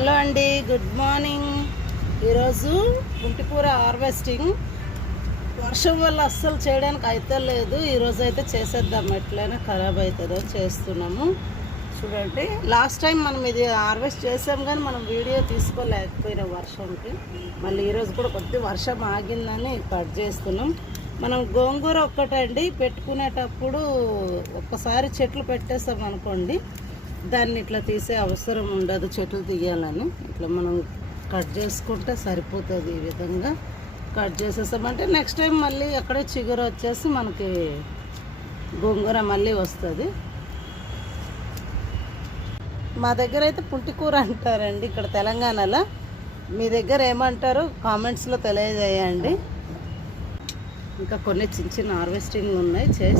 Hello అండి, good morning. ఈరోజు గుంటికూర harvesting. వర్షం వల్ల అస్సలు చేయడానికి అయితే లేదు. ఈరోజు అయితే చేసేద్దాం, ఎట్లయినా ఖరాబ్ అవుతుందో చేస్తున్నాము. చూడండి, లాస్ట్ టైం మనం ఇది హార్వెస్ట్ చేసాం కానీ మనం వీడియో తీసుకోలేకపోయినా వర్షంకి. మళ్ళీ ఈరోజు కూడా కొద్ది వర్షం ఆగిందని కట్ చేస్తున్నాం. మనం గోంగూర ఒక్కటండి పెట్టుకునేటప్పుడు ఒక్కసారి చెట్లు పెట్టేస్తాం అనుకోండి, దాన్ని ఇట్లా తీసే అవసరం ఉండదు. చెట్లు తీయాలని ఇట్లా మనం కట్ చేసుకుంటే సరిపోతుంది. ఈ విధంగా కట్ చేసేసామంటే నెక్స్ట్ టైం మళ్ళీ అక్కడే చిగురు వచ్చేసి మనకి గోంగూర మళ్ళీ వస్తుంది. మా దగ్గర అయితే పుంటికూర అంటారండి ఇక్కడ తెలంగాణలో. మీ దగ్గర ఏమంటారు కామెంట్స్లో తెలియజేయండి. ఇంకా కొన్ని చిన్న చిన్న హార్వెస్టింగ్ ఉన్నాయి, చేస్తే